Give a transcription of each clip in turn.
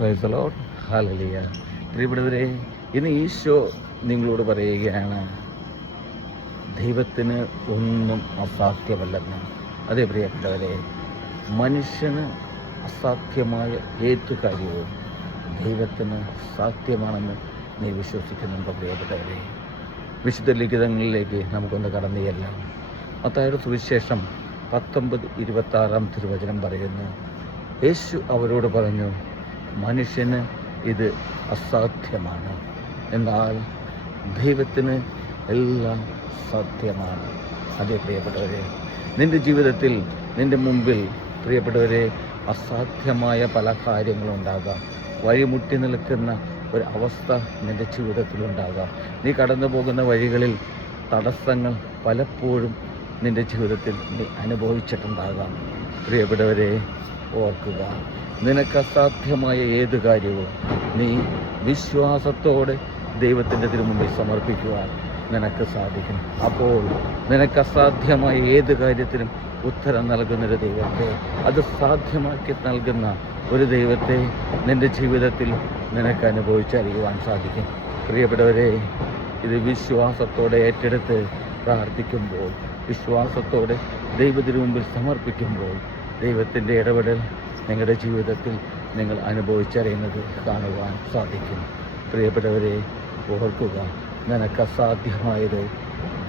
Praise the Lord. Hallelujah. പ്രിയപ്പെട്ടവരെ, ഇന്ന് ഈശോ നിങ്ങളോട് പറയുകയാണ്, ദൈവത്തിന് ഒന്നും അസാധ്യമല്ലെന്ന്. അതേ പ്രിയപ്പെട്ടവരെ, മനുഷ്യന് അസാധ്യമായ ഏത് കാര്യവും ദൈവത്തിന് സാധ്യമാണെന്ന് നീ വിശ്വസിക്കുന്നുണ്ടോ പ്രിയപ്പെട്ടവരെ? വിശുദ്ധ ലിഖിതങ്ങളിലേക്ക് നമുക്കൊന്ന് കടന്നു ചെല്ലാം. മത്തായിയുടെ സുവിശേഷം 19:26 തിരുവചനം പറയുന്നു, യേശു അവരോട് പറഞ്ഞു, മനുഷ്യന് ഇത് അസാധ്യമാണ്, എന്നാൽ ദൈവത്തിന് എല്ലാം സാധ്യമാണ്. അതേ പ്രിയപ്പെട്ടവരെ, നിൻ്റെ ജീവിതത്തിൽ നിൻ്റെ മുമ്പിൽ പ്രിയപ്പെട്ടവരെ അസാധ്യമായ പല കാര്യങ്ങളുണ്ടാകാം. വഴിമുട്ടി നിൽക്കുന്ന ഒരു അവസ്ഥ നിൻ്റെ ജീവിതത്തിലുണ്ടാകാം. നീ കടന്നു പോകുന്ന വഴികളിൽ തടസ്സങ്ങൾ പലപ്പോഴും നിൻ്റെ ജീവിതത്തിൽ നീ അനുഭവിച്ചിട്ടുണ്ടാകാം. പ്രിയപ്പെട്ടവരെ, ഓർക്കുക, നിനക്ക് അസാധ്യമായ ഏത് കാര്യവും നീ വിശ്വാസത്തോടെ ദൈവത്തിൻ്റെ തിരുമുമ്പിൽ സമർപ്പിക്കുവാൻ നിനക്ക് സാധിക്കും. അപ്പോൾ നിനക്ക് അസാധ്യമായ ഏത് കാര്യത്തിനും ഉത്തരം നൽകുന്നൊരു ദൈവത്തെ, അത് സാധ്യമാക്കി നൽകുന്ന ഒരു ദൈവത്തെ നിൻ്റെ ജീവിതത്തിൽ നിനക്ക് അനുഭവിച്ചറിയുവാൻ സാധിക്കും. പ്രിയപ്പെട്ടവരെ, ഇത് വിശ്വാസത്തോടെ ഏറ്റെടുത്ത് പ്രാർത്ഥിക്കുമ്പോൾ, വിശ്വാസത്തോടെ ദൈവത്തിന് മുമ്പിൽ സമർപ്പിക്കുമ്പോൾ ദൈവത്തിൻ്റെ ഇടപെടൽ നിങ്ങളുടെ ജീവിതത്തിൽ നിങ്ങൾ അനുഭവിച്ചറിയുന്നത് കാണുവാൻ സാധിക്കും. പ്രിയപ്പെട്ടവരെ, ഓർക്കുക, നിനക്ക് അസാധ്യമായത്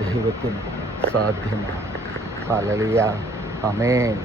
ദൈവത്തിന് സാധ്യമാണ്. ഹല്ലേലൂയ. ആമേൻ.